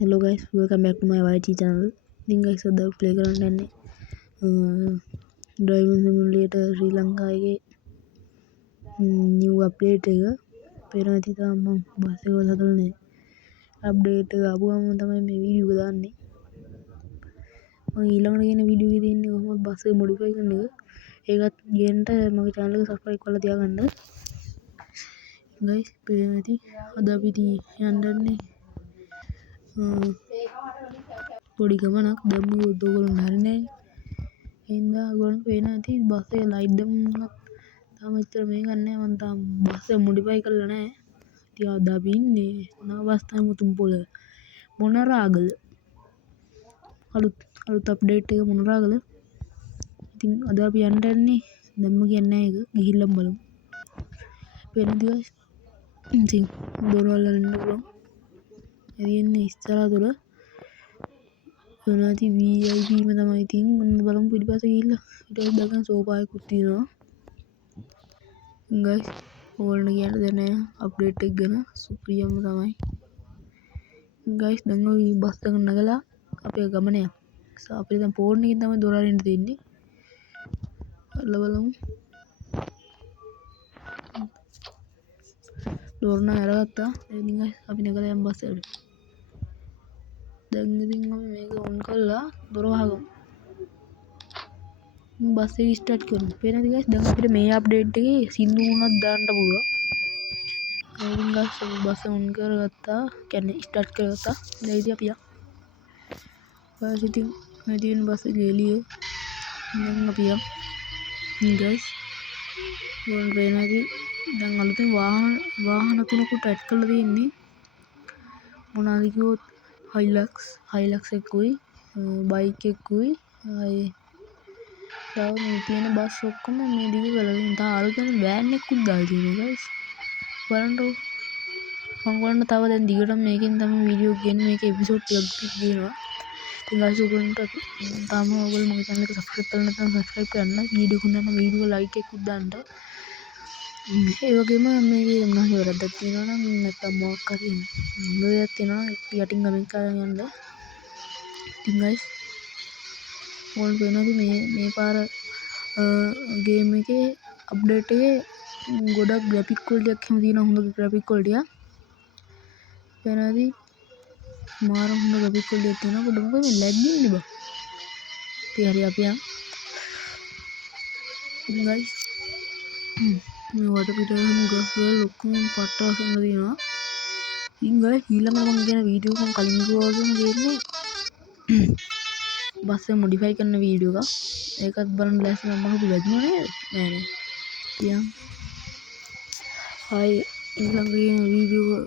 Hello guys, welcome back to my YT channel. ඉතින් guys අද play කරන්න යන්නේ driving simulator ශ්‍රී ලංකාවේ new update එක. පේනවා ඉතින් තාම මම බස් එක හදලා නැහැ. update එක ආපුවම තමයි මේ වීඩියෝ එක දාන්නේ. මම ඊළඟට කියන වීඩියෝ එකේ තියෙන්නේ කොහොමද බස් එක modify කරන එක. ඒකත් ගේන්න මගේ channel එක subscribe කරලා තියාගන්න. guys පේනවා ඉතින් අද අපි ඉතින් යන්නේ පොඩි ගමනක් දැම්මුවොත් ඔයගොල්ලෝ හරිනේ. එහෙනම් ඔයගොල්ලෝ පේනවා ඇති බස් එකේ ලයිට් දැම්මුණත් තාම එච්චර මේක නැහැ. මම තාම බස් එක මොඩිෆයි කරලා නැහැ. ඉතින් අද අපි ඉන්නේ නවස්ථා මුතුන්පොළ මොනරාගල. අලුත් අප්ඩේට් එක මොනරාගල. ඉතින් අද අපි යන්නේ දැම්ම කියන්නේ ඒක ගිහිල්ලා බලමු. පේනද guys? ඉතින් දොරවල් අරින්න පුළුවන්. එන්නේ ඉස්සරහ දොර. වෙනාති VIP ම තමයි. ඉතින් ඔන්න බලමු පිටිපස්සේ ගිහිල්ලා ඊට පස්සේ දැන් සෝෆා එකකුත් තියෙනවා. guys ඕගොල්ලෝ කියන්න දෙන්නේ අප්ඩේට් එක ගැන සුප්‍රියම තමයි. guys දැන් ඔය බස් එක නගලා අපේ ගමන යමු. අපිට දැන් ෆෝන් එකෙන් තමයි දොර අරින්න තියෙන්නේ. බලමු. දොර නම් අරගත්තා. ඉතින් guys අපි නගලා යමු බස් එකට. දැන් ඉතින් අපි මේක ඔන් කරලා දොර වහගමු. බස් එක ස්ටාර්ට් කරමු. පේනද guys? දැන් අපිට මේ අප්ඩේට් එකේ සින්දු වුණත් දාන්න පුළුවන්. ඉතින් guys අපි බස් ඔන් කරගත්තා. කියන්නේ ස්ටාර්ට් කරගත්තා. දැන් ඉතින් අපි යමු. guys ඉතින් මේ තියෙන බස් එකේ එළිය. දැන් අපි යමු. guys ඔයගොල්ලෝ පේනද? දැන් අලුතෙන් වාහන තුනකට ඇඩ් කරලා තියෙන්නේ. මොනවාද කිව්වොත් Hilux එකකුයි බයික් එකකුයි තව මේ තියෙන බස් ඔක්කොම මේ දිග කරලා තියෙනවා. තා අලුතෙන් වෑන් එකකුත් දාලා තියෙනවා guys. බලන්නකෝ. මම බලන්න තව දැන් දිගටම මේකෙන් තමයි වීඩියෝ ගේන්නේ. මේකේ එපිසෝඩ් ටිකක් ගේනවා. ඉතින් guys ඔයගොල්ලන්ට තාම ඔයගොල්ලෝ මගේ channel එක subscribe කරලා නැත්නම් subscribe කරන්න. වීඩියෝ එක උනන වීඩියෝ like එකකුත් දාන්න. ඒ වගේම මේකේ මොනවා වැරද්දක් තියෙනවා නම් නැත්නම් මොකක් හරි මොලයක් තියෙනවා නම් යටින් කමෙන්ට් කරලා යන්න. ඉතින් guys ඕල් වෙනද මේ පාර ගේම් එකේ අප්ඩේට් එකේ ගොඩක් ග්‍රැෆික් ක්වොලිටි එකක් එහෙම තියෙනවා. හොඳ ග්‍රැෆික් ක්වොලිටි එකක්. වෙනද මාර හොඳ ග්‍රැෆික් ක්වොලිටි එකක් තියෙනවා. පොඩ්ඩක් මොකද මේ ලැග් ඉන්නේ බා. ඉතින් හරි අපි යමු. ඉතින් guys මේ වටපිටාවම ගස් වල ඔක්කොම පට්ටාස් කරලා තියෙනවා. ඉතින් guys ඊළඟට මම කියන වීඩියෝ එක කලින් ගියා වගේම ගේන්නේ බස් එක මොඩිෆයි කරන වීඩියෝ එකක්. ඒකත් බලන්න ලෑස්ති නම් මම වැදුනා නේද? නෑ. ඉතින් හයි ඊළඟ වීඩියෝ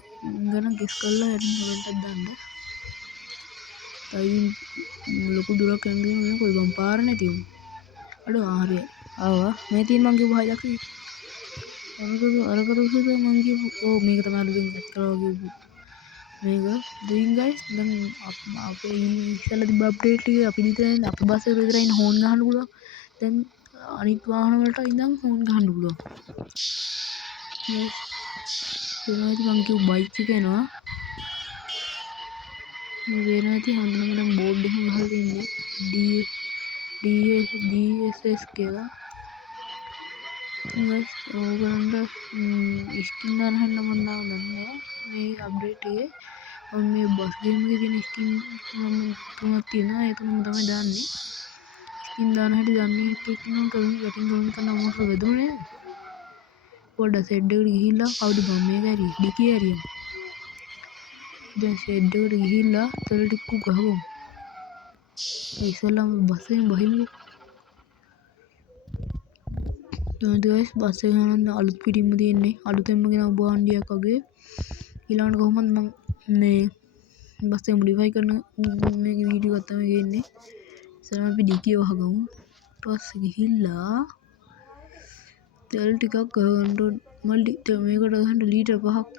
ගැන ගෙස් කරලා හරියට කමෙන්ට් එකක් දාන්න. අයින් ලොකු දුරක් යන්නේ නේ කොයි බම් පාර නැති උන්. අඩ ආරය. ආවා. මේ තියෙන මං කියපු Hilux එක. අරකට උසද මං කියපු ඕ මේක තමයි අලුතෙන් ඇඩ් කරලා කියපු මේක. ඉතින් guys දැන් අපේ ඉස්සෙල්ලා තිබ්බ අප්ඩේට් එක අපි විතරයි අපේ බස් එක විතරයි හෝන් ගහන්න පුළුවන්. දැන් අනිත් වාහන වලට ඉඳන් හෝන් ගහන්න පුළුවන්. ඒනයිති මං කියපු බයික් එක එනවා. මේ වෙනයිති හඳුනගන්න බෝඩ් එකක් ගහලා තියෙන්නේ DSS කියලා. guys ඕගොල්ලන්ට ස්කින් දාන්න හන්න මම දන්නේ මේ අප්ඩේට් එකේ. මම මේ බස් ගේම් එකේ තියෙන ස්කින් තුනක් තියෙනවා. ඒක මම තමයි දාන්නේ. ස්කින් දාන්න හැටි දන්නේ එක්කෙනා කලින් යටින් කලින් කරන මොකද වෙදුනේ නේද? පොඩ්ඩක් සෙඩ් එකට ගිහිල්ලා කවුද බම් මේක ඇරි ඩිකි ඇරියම්. දැන් සෙඩ් එකට ගිහිල්ලා තොල ටිකක් ගහමු. ඒ ඉස්සෙල්ලාම බස් එකෙන් බහිමු. guys බස් එක යන අලුත් පිටින්ම තියෙන්නේ අලුතෙන්ම ගෙන බෝන්ඩියක් වගේ. ඊළඟට කොහොමද මම මේ බස් එක මොඩිෆයි කරන මේ වීඩියෝ එකක් තමයි ගේන්නේ. ඉතින් අපි ඩිකිය වහගමු. ඊපස්සේ ගිහිල්ලා තෙල් ටිකක් ගහන්න මේකට ගහන්න ලීටර් 5ක්.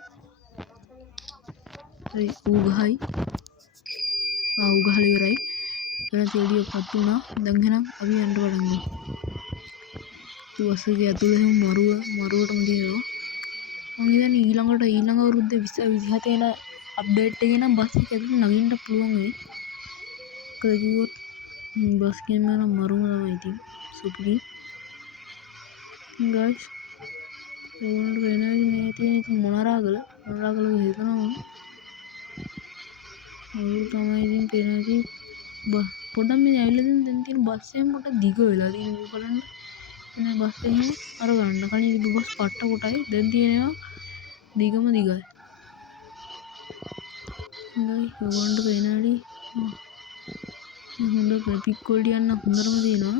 හරි ඌ ගහයි. ඌ ගහලා ඉවරයි. දැන් තෙල් ටිකක් පත් වුණා. දැන් එහෙනම් අපි යන්න පටන් ගමු. බස් එකේ ඇතුලේ මරුවටම තියෙනවා. මම හිතන්නේ ඊළඟ අවුරුද්දේ 27 වෙන අප්ඩේට් එකේ නම් බස් එක ඇතුළේ නගින්න පුළුවන් වෙයි. මොකද කිව්වොත් බස් ගේම් එක නම් මරුම තමයි ඉතින් සුපිරි. ගයිස් ඕනට වෙනයි මේ තියෙන ඉතින් මොනරාගල හිතනවා ඔය තමයි ඉතින් පේනදී පොඩ්ඩක් මේ ඇවිල්ලා දැන් තියෙන බස් එකෙන් පොඩ්ඩක් දිග වෙලා තියෙන එක බලන්න. මේ බස් එකෙන් අර ගන්න කලින් තිබ්බ බස් පට්ට කොටයි දැන් තියෙනවා දිගම දිගයි. හොඳයි ඕගොල්ලන්ට පේනවනේ හොඳ ග්‍රැෆික් ක්වොලිටි යන හොඳටම තියෙනවා.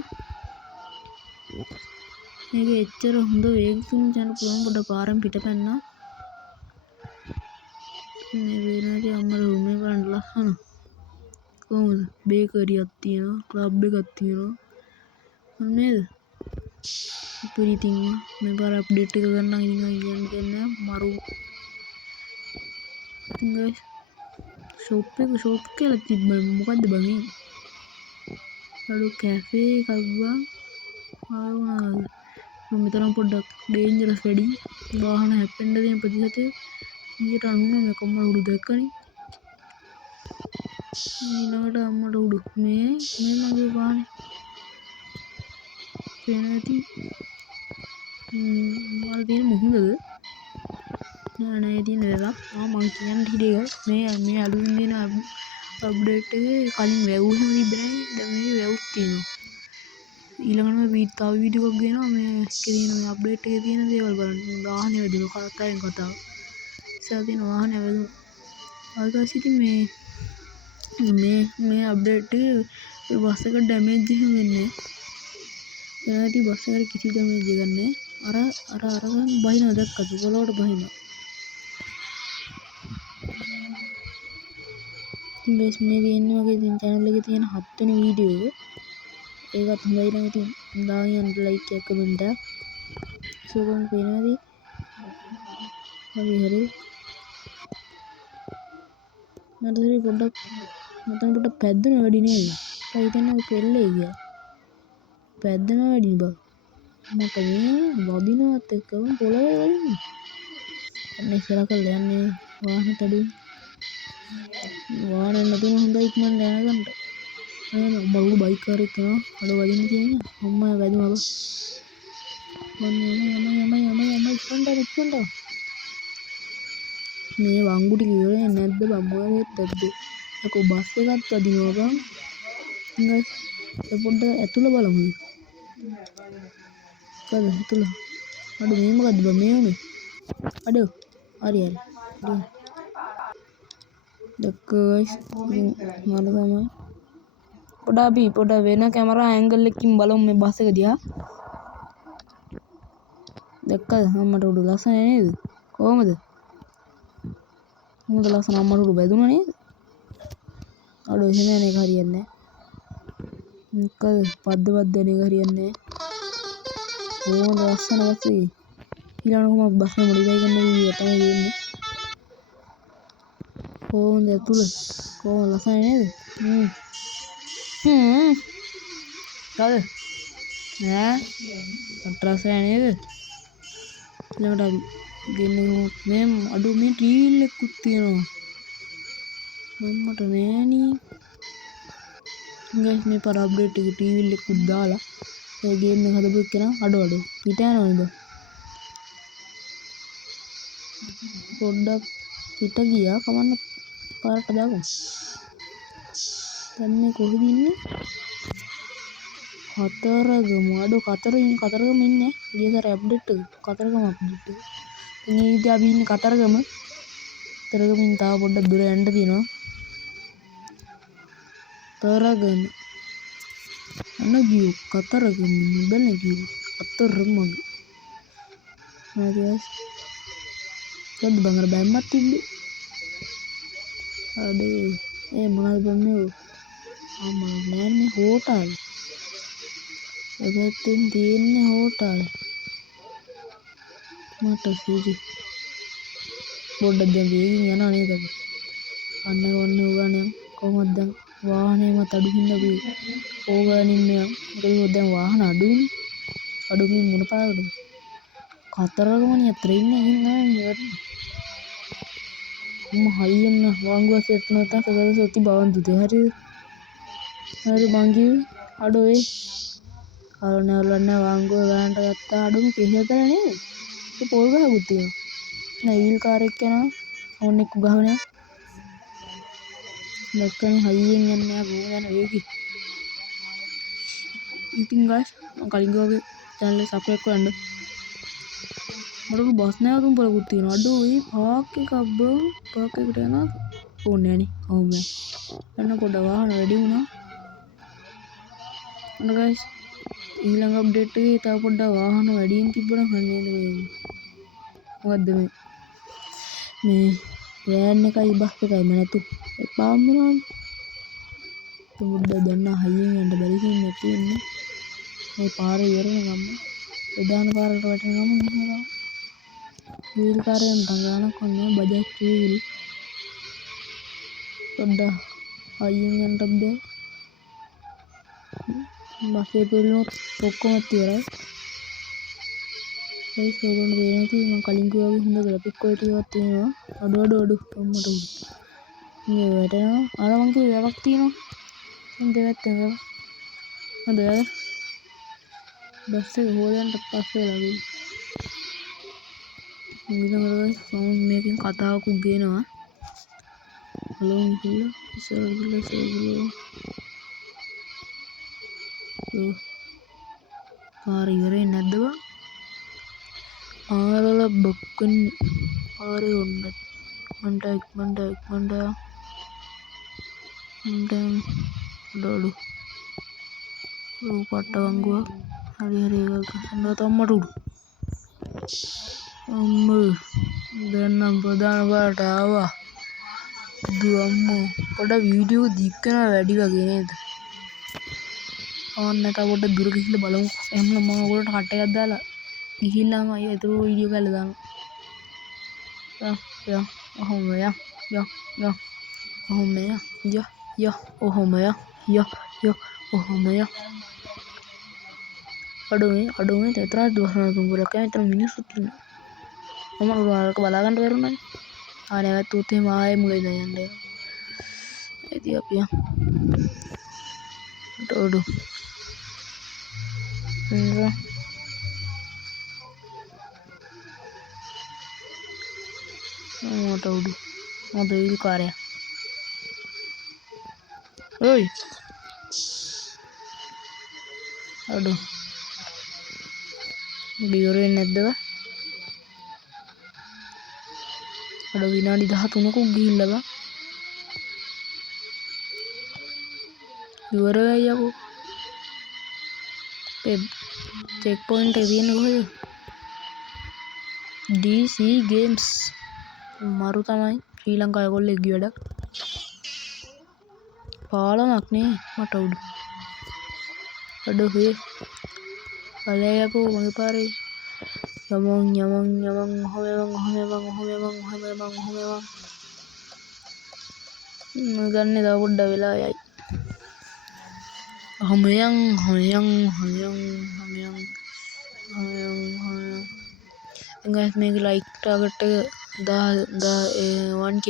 මේක එච්චර හොඳ වේගතුන් යන පුළුවන් පොඩ පාරෙන් පිටපැන්නා. මේ වෙනදී අම්මලා රූම් එක බලන්න ලස්සන. කොහොමද? බේකරියක් තියෙනවා, ක්ලබ් එකක් තියෙනවා. නේද? ඉතින් මේ පාර අප්ඩේට් එක ගන්න ඉතින් කියන්නේ මරු. ගයිස් ෂොප් කියලා තිබ්බා මොකද්ද බං මේ? අලු කැෆේ එකක් බං. ආවුනාද? මෙතන පොඩ්ඩක් ඩේන්ජරස් වැඩි. වාහන හැප්පෙන්න දෙන ප්‍රතිශතය 99 කොම්මල උඩු දැක්කනේ. ඊළඟට අම්මට උඩු මේ මගේ වාහනේ. පේන ඇති. මාර තියෙන මුහුණද? නෑ තියෙන දෙයක්. මං කියන්න හිටියේ මේ අලුතින් දෙන අප්ඩේට් එකේ කලින් වැව් එහෙම තිබ්බේ නෑ. දැන් මේ වැව්ත් තියෙනවා. ඊළඟට තව වීඩියෝ එකක් ගේනවා මේ තියෙන මේ අප්ඩේට් එකේ තියෙන දේවල් බලන්න. වාහනේ වැදුණු කතාවෙන් කතාව. ඉස්සර තියෙන වාහනේ වැදුණු. ආයෙත් ඉතින් මේ අප්ඩේට් එකේ බස් එක ඩැමේජ් එහෙම වෙන්නේ නෑ. එයාටි බස් එකට කිසි ඩැමේජ් එකක් නෑ. අර බහිනවා දැක්කද? පොළොවට බහිනවා. ඉතින් ගයිස් මේ තියෙන්නේ මගේ ඉතින් channel එකේ තියෙන 7 වෙනි වීඩියෝ එක. ඒකත් හොඳයි නම් ඉතින් දාන්න ලයික් එකක් කමෙන්ට් එකක්. සෝගම් පේනවාදී? හරි. මට පොඩ්ඩක් පැද්දෙන වැඩි නේද? ඒ හිතන්නේ පෙරලේ කියලා. පැද්දෙන වැඩි බං. මට මේ වදිනවත් එක්කම පොළවේ වදින්නේ. අනේ ඉස්සර කල්ලා යන්නේ වාහන තඩුවේ. වාහන නැතුන හොඳයි ඉක්මනට යනකන්ට. අම්මා බයික් කාර් එක කරනවා. අර වදින්න තියෙන. අම්මා වැදුනා බං. යමයි ඉක්මනට. මේ වංගු ටික ඉවරයි නැද්ද බං මොකද ඇද්ද? අකෝ බස් එකත් වදිනවා බං. ගයිස් පොඩ්ඩක් ඇතුළ බලමු. කද ඇතුළ. අඩ මේ මොකද්ද බං මේ උනේ? අඩ හරි. ගයිස් මම තමයි පොඩ වෙන කැමරා ඇන්ගල් එකකින් බලමු මේ බස් එක දිහා. දැක්කද අම්මට උඩු ලස්සන නේද? කොහමද? මොකද ලස්සන අම්මට උඩු වැදුණා නේද? අඩ එහෙම යන එක හරියන්නේ නැහැ. මොකද පද්ද යන එක හරියන්නේ නැහැ. කොහොමද ලස්සන බස් එක? ඊළඟට බස් එක මොඩිෆයි කරන වීඩියෝ තමයි දෙන්නේ. කොහොමද ඇතුළ? කොහොම ලස්සන නේද? කවද? අට්‍රස් නේද? ඊළඟට අපි ගෙන්නමු මේ අඩු මේ ටීවී එකකුත් තියෙනවා. මම්මට නෑනේ. ගයිස් මේ පාර අප්ඩේට් එකේ ටීවී එකකුත් දාලා ඒ ගේම් එක හදපු එක්කන අඩු පිට යනවා නේද? පොඩ්ඩක් පිට ගියා කමන්න පාරට දාගමු. දැන් මේ කොහෙද ඉන්නේ? කතරගම. අඩෝ කතරගම ඉන්නේ. ගියසර අප්ඩේට් එක කතරගම අප්ඩේට් එක. ඉතින් ඊට අපි ඉන්නේ කතරගම. කතරගමින් තාම පොඩ්ඩක් දුර යන්න තියෙනවා. කතරගම. අනගියෝ කතරගම බැලන ගියෝ කතරගම. හරි guys. කොහොමද බංගර බැම්මක් තිබ්බේ? අඩේ මොනවද බන්නේ? අම්මා නෑනේ හෝටල්. එබැවින් තියෙන්නේ හෝටල්. මට සීරි. පොඩ්ඩක් දැන් වේගින් යනවා නේද? අන්න ඕගානේ කොහොමද දැන් වාහනේ මත අඩු හින්දා අපි ඕගානින් මෙයා. ඒක දැන් වාහන අඩුයිනේ. අඩුමින් මොන පාරකටද? කතරගමනේ අතර ඉන්නේ ඉන්නේ හයියෙන් වාංගුව සෙට් නැත්නම් සදා සොති බවන්දුතේ හරිද මං කිව්වේ අඩෝ ඒ අරනවලන්න වාංගුව ගන්නට ගත්තා අඩුම කෙහෙතර නේද ඒ පොල් ගහකුත් තියෙනවා නෑ වීල් කාර් එක යනවා ඕන්න එක්ක ගහනවා දැක්කනේ හයියෙන් යන්නේ ආ බෝ යන වේගي ඉතින් guys මම කලින් ගියාගේ channel එක subscribe කරන්න මට බස් නැවතුම් පොලකුත් තියෙනවා අඩෝ ඒ පාක් එකක් බ්‍රෝ පාක් එකට යනවා ඕනේ නෑනේ ඔව් මම එන්න පොඩ වාහන වැඩි වුණා අන්න guys ඊළඟ අප්ඩේට් එකේ තව පොඩ්ඩක් වාහන වැඩියෙන් තිබ්බනම් හරියද මේ මොකද්ද මේ වෑන් එකයි බස් එකයි මම නැතු එපාම් වෙනවනේ පොඩ්ඩක් දැන් හයියෙන් යන්න බැරි කෙනෙක් තියෙන්නේ මේ පාරේ ඉවරනේ ගම්ම ප්‍රධාන පාරට වැටෙන ගම මෙහෙම වීල් කාර්යයෙන් තංගානක් වන්නේ බජාජ් වීල් පොඩ්ඩක් හයියෙන් යන්නත් බෑ බස්සේ පෙරලුනොත් ඔක්කොම ඉවරයි ඒ සේරම දෙන්නේ තියෙන මම කලින් කිව්වා වගේ හොඳ ග්‍රැෆික් ක්වලිටි එකක් තියෙනවා අඩු අම්මට උඩ මේ වැටෙනවා අර මං කිව්වේ වැවක් තියෙනවා මම දෙවැත්තේ වැව හොඳ බස් එක හොයන්න පස්සේ ළඟින් ඊළඟට මම මේකෙන් කතාවකුත් ගේනවා හලෝ කියලා ඉස්සරහට පාර ඉවරේ නැද්ද බං ආරල බොක්කන්නේ ආරේ ඔන්න මන්ට ඩොඩු පට්ට වංගුවක් හරි ඒක ගන්න තම්මට උඩු අම්මෝ දැන්නම් ප්‍රධාන පාරට ආවා අම්මෝ පොඩ වීඩියෝ දික් කරනවා වැඩි වගේ නේද ඕන්න තව පොඩ දුර ගිහිල්ලා බලමු එහෙනම් මම ඔයගොල්ලන්ට කට් එකක් දාලා ගිහිල්ලාම අය ඒක වීඩියෝ කරලා දානවා යා ඔහොම යා ඔහොම යා ඔහොම යා අඩුවේ තේතරා දුවහන තුඹුරක මෙතන මිනිස්සුත් ඉන්නවා මම උරාලක බලා ගන්න බැරුණානේ ආ නැවතුත් එහෙම ආයෙ මුලේ ඉඳන් යන්න ඉතින් අපි ඩොඩු මට උඩු මම වීල් කාර්යය ඔයි අඩු ඉවරෙන්නේ නැද්ද අඩු විනාඩි 13ක ගිහිල්ලා බා ඉවර වෙයි යකෝ ඒ චෙක් පොයින්ට් එක තියෙන්නේ කොහෙද DC games මරු තමයි ශ්‍රී ලංකාවේ කොල්ලෙක් ගිය වැඩක් පාලමක් නේ මට උඩු අඩු හේ බලය යකෝ මගේ පාරේ යමන් ගන්නේ තව පොඩ්ඩක් වෙලා යයි හොමයන් guys මේක ලයික් ටාගට් එක 1k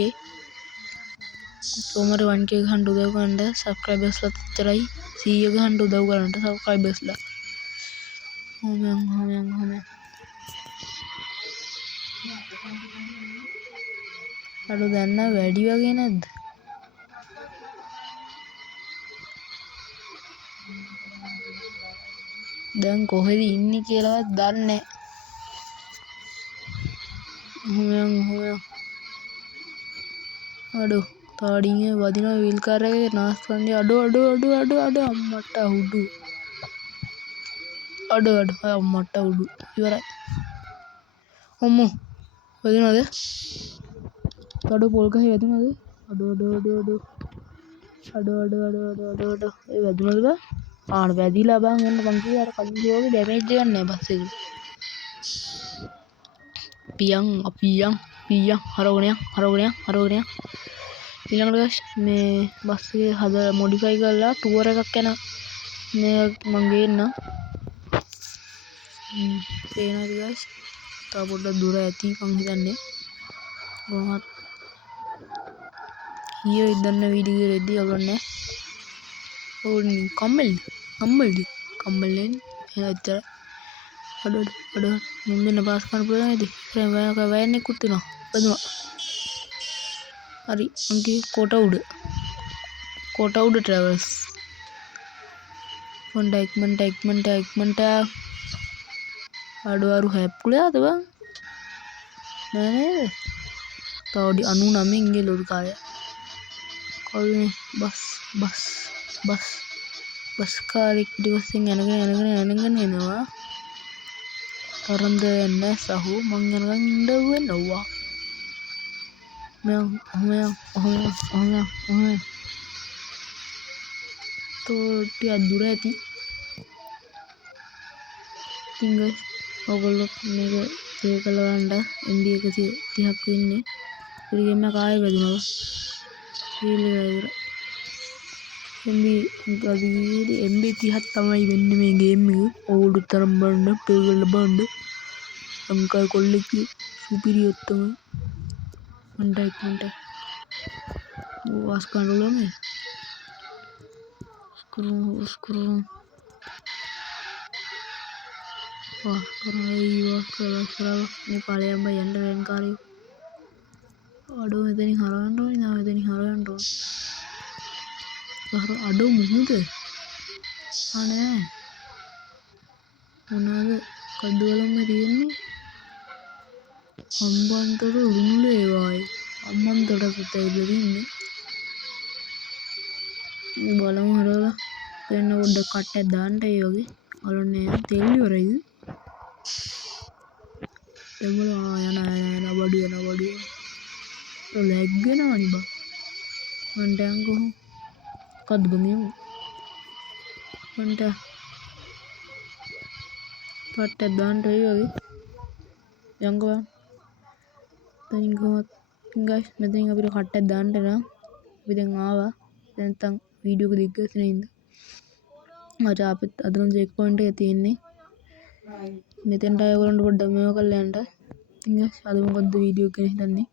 කොහමද 1k ගහන්න උදව් කරන්න සබ්ස්ක්‍රයිබර්ස් ලා විතරයි 100 ගහන්න උදව් කරන්න සබ්ස්ක්‍රයිබර්ස් ලා හොමයන් අඩු දැන් වැඩි වගේ නැද්ද දැන් කොහෙද ඉන්නේ කියලාවත් දන්නේ නැහැ අඩු තාඩියේ වදින වීල් කාර් එකේ නාස්කන්දේ අඩු අම්මට උඩු අම්මට උඩු ඉවරයි අම්මෝ වදිනවද අඩු පොල් ගහේ වදිනවද අඩු ඒ වැදුනද බා ආන වැදිලා බං එන්න මං කිව්වා අර කලින් ගියෝගේ ඩැමේජ් එකක් නැහැ බස් එකේ පියන් හරවගෙන ඊළඟට guys මේ බස් එකේ හදලා මොඩිෆයි කරලා ටුවර් එකක් යන මේ මං ගේන්න පේනවද guys තව පොඩ්ඩක් දුර ඇති මං හිතන්නේ කොහොමත් ඊයේ ඉදන්න වීඩියෝ රෙද්දි ඔයගොල්ලෝ ඕනි කම්මල්නේ එච්චර අඩ මුන්දෙන පාස් කරන්න පුළුවන් ඇති වෑන් එකකුත් තියෙනවා බදුවා හරි අංකි කොට උඩ ට්‍රැවල්ස් ඉක්මනට අඩුවාරු හැප්කුලයාද බං නෑ නේද තවඩි 99 ගේ ලොරි කාය කොල්නේ බස් කාරෙක් පිටිපස්සෙන් යනගෙන එනවා තරන්ද යන්නේ සහෝ මං යනකම් ඉඳ වෙනවා ඔහම තෝටි අදුර ඇති තිංග ඔගොල්ලො මේක ප්ලේ කළවන්ට MB 130ක් වෙන්නේ පිරිගෙම කාය වැදුනව MB 30ක් තමයි වෙන්නේ මේ ගේම් එක ඕඩු තරම් බලන්න ප්ලේ කරලා බලන්න ලංකාවේ කොල්ලෙක් සුපිරියොත් තමයි ඉක්මනට වාස් කරන්න පුළුවන් මේ පලයම්බ යන්න වෙන්කාරයෝ අඩෝ මෙතනින් හරවන්න ඕනේ නා මෙතනින් හරවන්න ඕනේ අඩෝ මුහුද අනේ මොනවාද කඩුවලම තියෙන්නේ අම්බන්තොට උළුමුලේ වයි අම්මන්තොට පුතයිද තින්නේ බලමු හරවලා දෙන්න පොඩ්ඩක් කට්ටයක් දාන්න ඒ වගේ බලන්නේ තෙල් ඉවරයිද එමුල යන බඩු ලැග්ගෙනවා නේ බං මන්ට යන්කෝ මොකද්ද බං මන්ට කට්ටයක් දාන්න ඒ වගේ යන්කෝ තනින් කොහොමද ගයිස් මෙතනින් අපිට කට්ටයක් දාන්න නම් අපි දැන් ආවා නැත්තම් වීඩියෝ එක දිග්ගස්සන ඉඳ මට අපිත් අදනම් චෙක් පොයින්ට් එක තියෙන්නේ මෙතෙන්ට ඔයගොල්ලන්ට පොඩ්ඩක් මේව කරලා යන්න ඉතින් ගයිස් අද මොකද්ද වීඩියෝ එක ගැන හිතන්නේ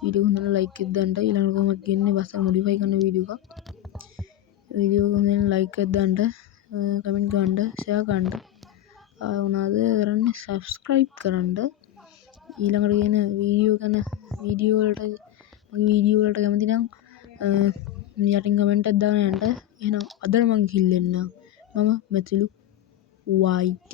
වීඩියෝ එක හොඳට ලයික් එකක් දාන්න ඊළඟට කොහොමද කියන්නේ බස් එක මොඩිෆයි කරන වීඩියෝ එකක් වීඩියෝ එක හොඳට ලයික් එකක් දාන්න කමෙන්ට් ගන්න ෂෙයා කරන්න ආවුනාද කරන්නේ සබ්ස්ක්‍රයිබ් කරන්න ඊළඟට කියන වීඩියෝ වලට කැමති නම් යටින් කමෙන්ට් එකක් දාන්න යන්න එහෙනම් අද මං කිල්ලෙන්නම් මම මැතිලු YT